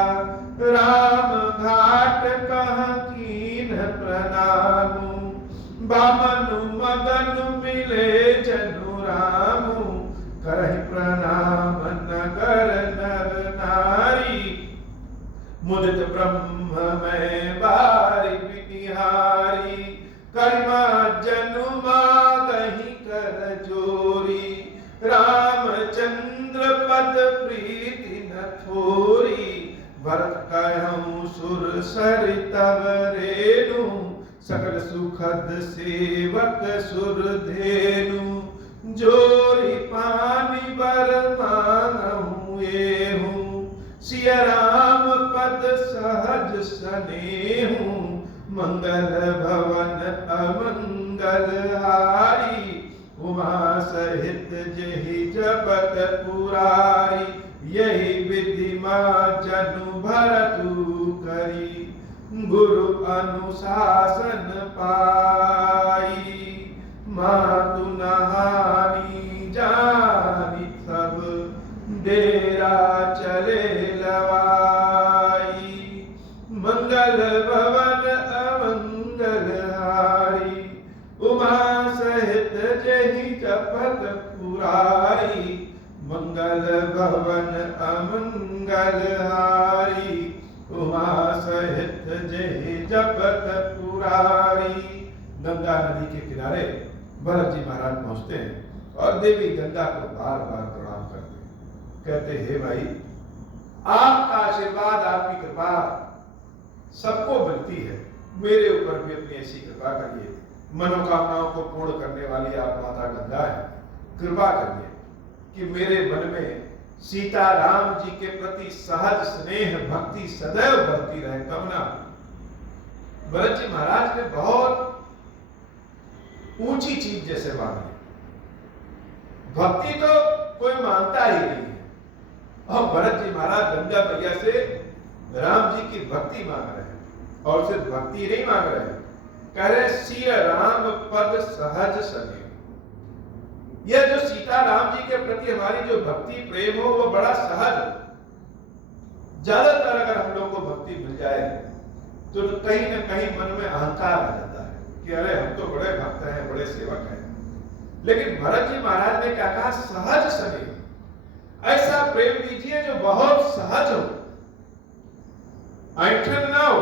राम घाट कहाँ कीन प्रणामू, बामनु मगन मिले जनु रामू, करहि प्रणाम नगर नर नारी, मुदित ब्रह्म में बारी बिनिहारी, करिमा जनु मागहि कर जोरी, रामचंद्र पद प्रीति न थोरी, भरत कहूँ सुर सरितव रेणु, सकल सुखद सेवक सुर धेनु, जोरी पानी बर मांगहूँ एहूँ, सिया राम पद सहज स्नेहू, मंगल भवन अमंगल हारी, उमा सहित जहि जपत पुरारी, यही विधि मां जनु भरतु करी, गुरु अनुशासन पाई, मातु नहानी जा अमंगलहारी उमा सहित जय जपत पुरारी। गंगा नदी के किनारे भरत जी महाराज पहुंचते हैं और देवी गंगा को बार बार प्रणाम करते हैं। कहते हे भाई, आपका आशीर्वाद, आपकी कृपा सबको मिलती है, मेरे ऊपर भी अपनी ऐसी कृपा करिए। मनोकामनाओं को पूर्ण करने वाली आप माता गंगा है, कृपा करिए कि मेरे मन में सीता राम जी के प्रति सहज स्नेह भक्ति सदैव बढ़ती रहे। कामना भरत जी महाराज ने बहुत ऊंची चीज जैसे मांगी। भक्ति तो कोई मांगता ही नहीं है, और भरत जी महाराज गंगा मैया से राम जी की भक्ति मांग रहे हैं। और सिर्फ भक्ति नहीं मांग रहे हैं, कह रहे सिय राम पद सहज सने। यह जो सीता राम जी के प्रति हमारी जो भक्ति प्रेम हो वो बड़ा सहज हो। ज्यादातर अगर हम लोग को भक्ति मिल जाए तो कहीं न कहीं मन में अहंकार आ जाता है कि अरे हम तो बड़े भक्त हैं, बड़े सेवक हैं। लेकिन भरत जी महाराज ने क्या कहा, सहज सने। ऐसा प्रेम दीजिए जो बहुत सहज हो, ऐठन ना हो।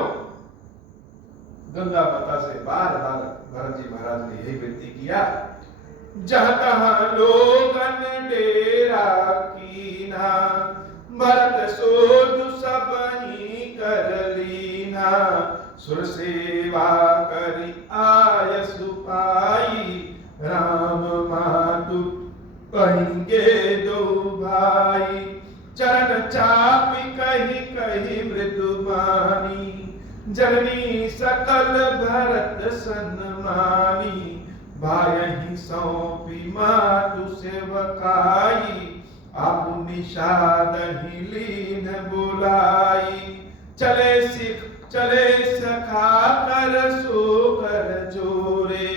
गंगा माता से बार बार भरत जी महाराज ने यही विनती किया, जहाँ तहाँ लोगन डेरा कीना, भरत सोध सब ही कर लीना। सुर सेवा करी आय सुपाई, राम मातु कहेंगे दो भाई। चरण चापी कही कही मृदुबानी, जननी सकल भरत सन्मानी। भाई सौंपी मातु सेवकाई, आप निषाद ही लीन बुलाई। चले सिख चले सखा कर सो कर जोरे,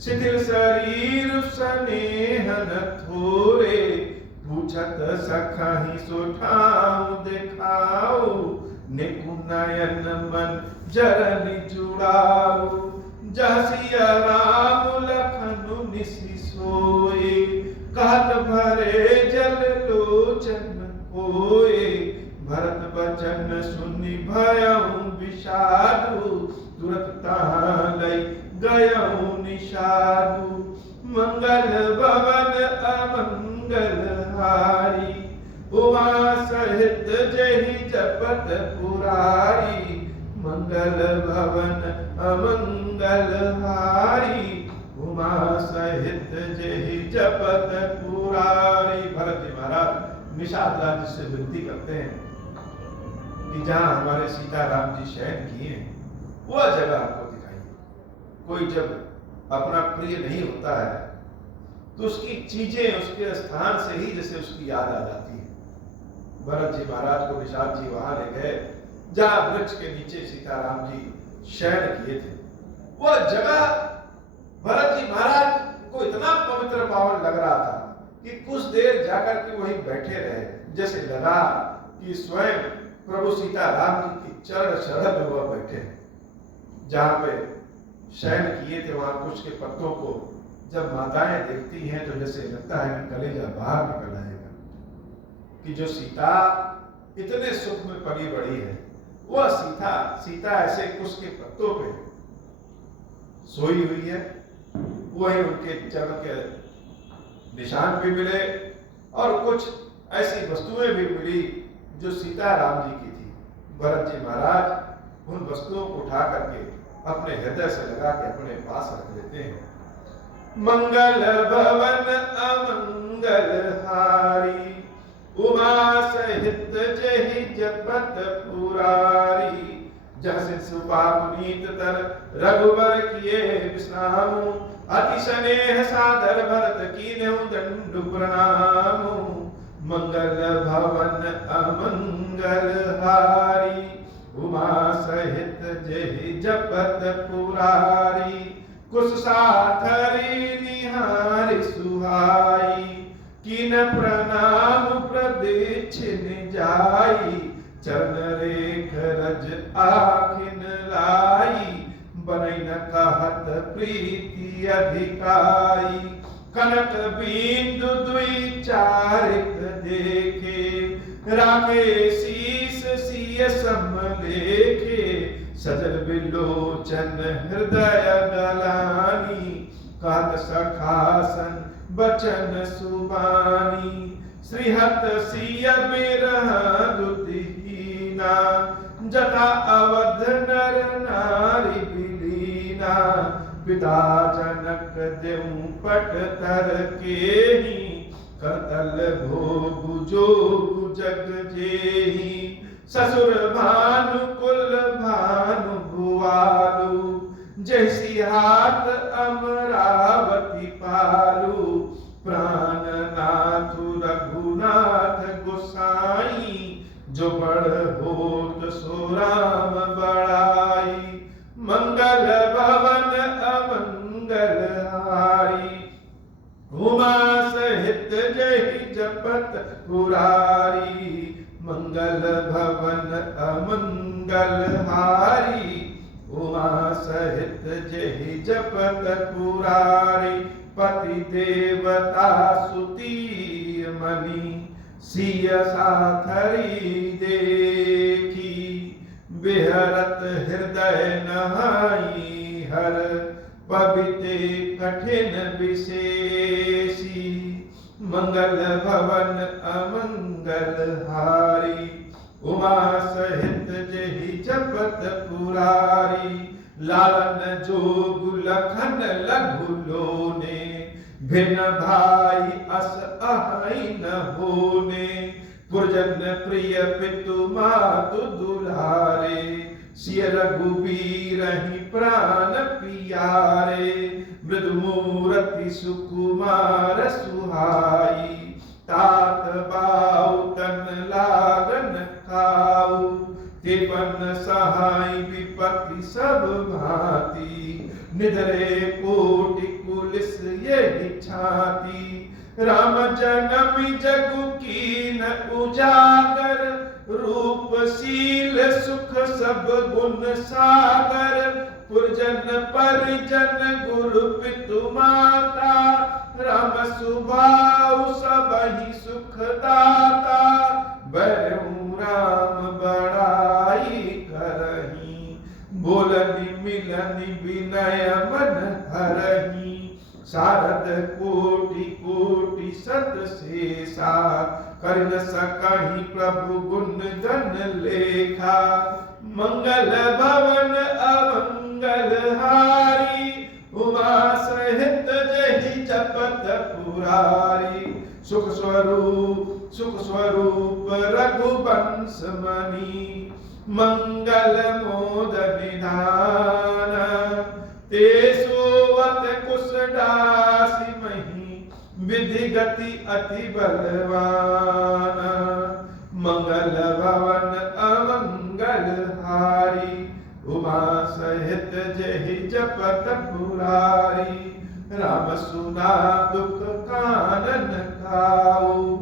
शिथिल शरीर स्नेह न थोरे। पूछत सखा ही सोठाऊ दिखाऊ, निकुनयन मन जरनि जुड़ाऊ। जसिया राम लखनु निसि सोए, कहत भरे जल लोचन होए। भरत बचन सुनि भयउ विषादु, तुरत तहाँ लई गयउ निषादु। मंगल भवन अमंगल हारी, उमा सहित जहि जपत पुरारी। मंगल भवन अमंगल हारी, उमा सहित जहि जपत पुरारी। भरत जी महाराज निषाद राज से विनती करते हैं कि जहां हमारे सीता राम जी शयन किए वह जगह हमको दिखाइए। कोई जब अपना प्रिय नहीं होता है तो उसकी चीजें उसके स्थान से ही जैसे उसकी याद आ जाती है। भरत जी महाराज को निषाद जी वहां ले गए जहां वृक्ष के नीचे सीताराम जी शयन किए थे। वह जगह भरत जी महाराज को इतना पवित्र पावन लग रहा था कि कुछ देर जाकर के वहीं बैठे रहे, जैसे लगा कि स्वयं प्रभु सीताराम जी की चरण शरण में वह बैठे। जहां पे शयन किए थे वहां कुछ के पत्तों को जब माताएं देखती हैं तो जैसे लगता है कि कलेजा बाहर निकल आएगा, कि जो सीता इतने सुख में पली बड़ी है वह सीता ऐसे कुश के पत्तों पे सोई हुई है। वही उनके चरण के निशान भी मिले और कुछ ऐसी वस्तुएं भी मिली जो सीता राम जी की थी। भरत जी महाराज उन वस्तुओं को उठा करके अपने हृदय से लगा के अपने पास रख लेते हैं। मंगल भवन अमंगल हारी, उमा सहित जहि जपत पुरारी। जस सुपा पुनीत तर रघुबर किए विश्रामु, अति स्नेह सादर भरत कीन्हु दंडु प्रणामु। मंगल भवन अमंगल हारी, उमा सहित जहि जपत पुरारी। कुश साथरी निहारी सुहाई, कीन प्रणाम प्रदक्षिण जाई। चरण रेख रज आखिन लाई, बनई न कहत प्रीति अधिकाई। कनक बिंदु दुई चारिक देखे, राखे शीस सिय समलेखे सजल बिलोचन हृदय गलानी कात सखासन बचन सुबानी श्रीहत सिय बिरह दुतिहीना जथा अवध नर नारी बिलीना पिता जनक देऊ पट तर केही करतल भोग जोग जग जेही ससुर भानु कुल भानु भुआलु जैसी हाथ अमरावती पालू प्राणनाथ रघुनाथ गोसाई जो बड़ होत सो राम बड़ाई मंगल भवन अमंगल हारी उमा सहित जय जपत पुरारी मंगल भवन अमंगल हारी उमा सहित जय जपत पुरारी पति देवता सुती मणि सिय साथरी देखी बिहरत हृदय नहाई हर पविते कठिन विशेषी मंगल भवन अमंगल हारी उमा सहित जहि जपत पुरारी लालन जोग लखन लघु लोने भिन भाई अस अहाई न होने पुरजन प्रिय पितु मातु दुलारे सिय रघुबीर ही प्राण पियारे मृदु मूरति सुकुमार सुहाई तात बाऊ तन लागन खाऊ तिपन सहाय विपत्ति सब भांति निधरे कोटि कुलिस यही छाती राम जन्म जगु कीन उजागर रूप शील सुख सब गुण सागर पुरजन परिजन गुरु पितु माता राम सुभाउ सबहि सुख दाता बरहु राम बड़ाई करही बोलनि मिलनि विनय मन हरही शारद कोटि कोटि सत शेषा कर न सकहि प्रभु गुण गण लेखा मंगल भवन अमंगल हारी उमा सहित जहि जपत पुरारी सुख स्वरूप रघुवंश मणि मंगल मोद निधान तेसोवत कुश दासी मही विधि गति अति बलवान मंगल भवन अमंगल हारी उमा सहित जहि जपत पुरारी राम सुना दुख कानन खाऊ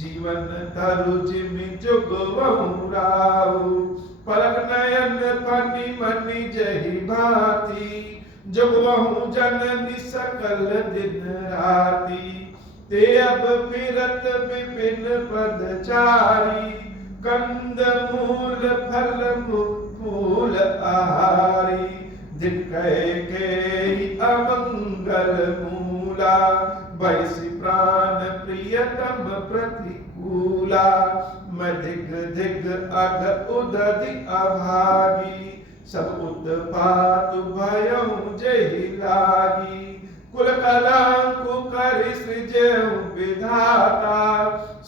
जीवन तरु जिमि जुग राऊ पलक नयन फनि मनि जहि भांति जुगवहु जननी सकल दिन राती ते अब फिरत विपिन पदचारी कंद मूल फल फूल आहारी दिन के अमंगल मूला वैसी प्राण प्रियतम प्रतिकूला मैं दिग दिग अग उदधि अभागी सब उत्पात भयउ जहि लागी कुल कलंकु कर सृजउ विधाता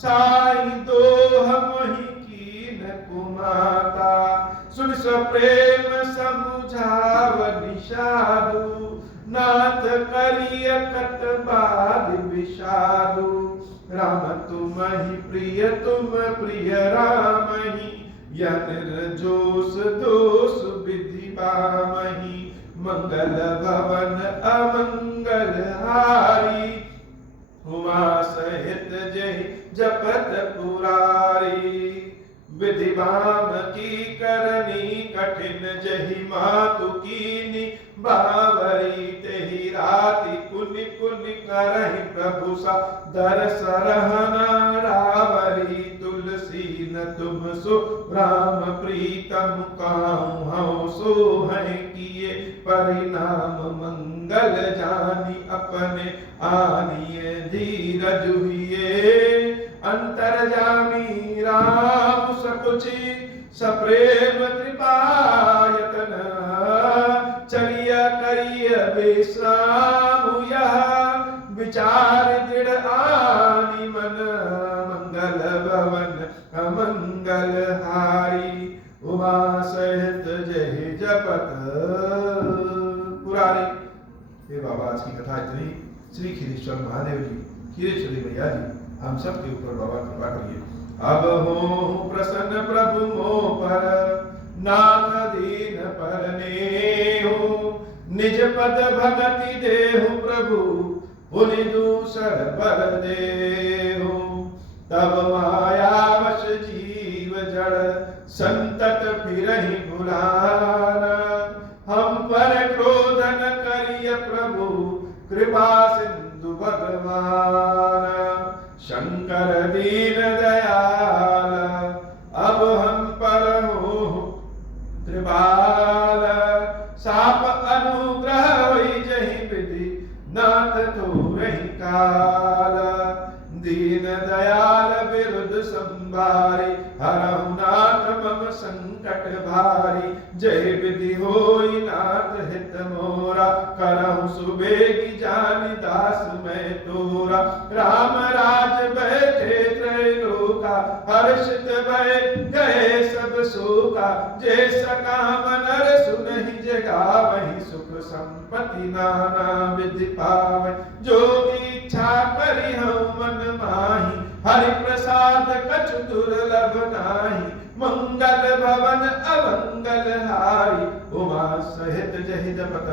साई दोह मोहि कीन कुमाता सुन प्रेम समुझाव निषादु नाथ करिय कत बाध विषादु राम तुम ही प्रिय तुम प्रिय राम ही या निर्जोष दोष विधि बामहि मंगल भवन अमंगल हारी उमा सहित जय जपत पुरारी विधि बाम की करनी कठिन जहि मातु कीनी बावरी तेहि राति पुनि पुनि करहि प्रभु सा दर सरहना रावरी तुलसी न तुम सो राम प्रीतम काहू हूँ सो है किए परिणाम मंगल जानी अपने आनिए धीरज हुए अंतरजामी राम सकुचि सप्रेम कृपायतन चलिया करिय विश्राम यह विचार दृढ़ आनि मन मंगल भवन अमंगल हारी उमा सहित जय जपत पुरारी। हे बाबा, आज की कथा इतनी। श्री खीरेश्वर महादेव जी, खीरेश्वरी मैया जी, हम सब के ऊपर बाबा कृपा करिए। अब हो प्रसन्न प्रभु मोह पर नाथ दीन पर नेहु निज पद भगति देहु प्रभु पुनि दूसर बर देहु। तब मायावश जीव जड़ संतत फिरहि भुलाना हम पर क्रोध न करिय प्रभु कृपा सिंधु भगवान। शंकर दीन दयाल अब हम पर हो त्रिबाल साप अनुग्रह होई जहि विधि नाथ तो रही काल। दीन दयाल विरुद्ध संभारी हरहु नाथ मम संकट भारी। जय विधि होई नाथ हित मोरा करहु सुबेगी जानि दास मैं तोरा। राम राज बैठे त्रैलोका हर्षित भय गए सब शोका। जय सकाम नर सुनहि जगावहि सुख संपत्ति नाना विधि पावै। जो इच्छा करि हूँ मन माही हरि प्रसाद कछु दुर्लभ नाही। मंगल भवन अमंगल हारी उमा सहित जहि जपत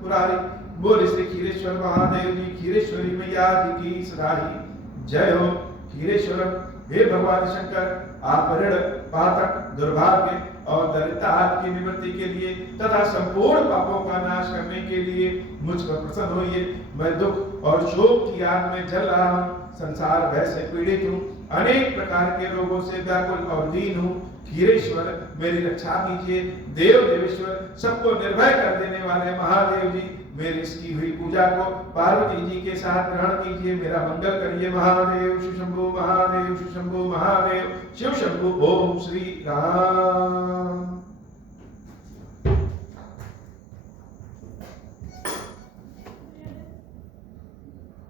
पुरारी। बोले श्री खीरेश्वर महादेव जी, खीरेश्वरी मैया जी की सराही जय हो। खीरेश्वरम, हे भगवान शंकर, आप ऋण पातक दुर्भाग्य और दरिद्रता की निवृत्ति के लिए तथा संपूर्ण पापों का नाश करने के लिए मुझ पर प्रसन्न होइए। मैं दुख और शोक की आग में जल रहा हूँ, संसार भय से पीड़ित हूँ, अनेक प्रकार के रोगों से व्याकुल और दीन हूँ। खीरेश्वर, मेरी रक्षा कीजिए। देव देवेश्वर, सबको निर्भय कर देने वाले महादेव जी, मेरी इसकी हुई पूजा को पार्वती जी के साथ ग्रहण कीजिए। मेरा मंगल करिए महादेव। शिव शंभु महादेव, शिव शंभु महादेव, शिव शंभु। ओम श्री राम।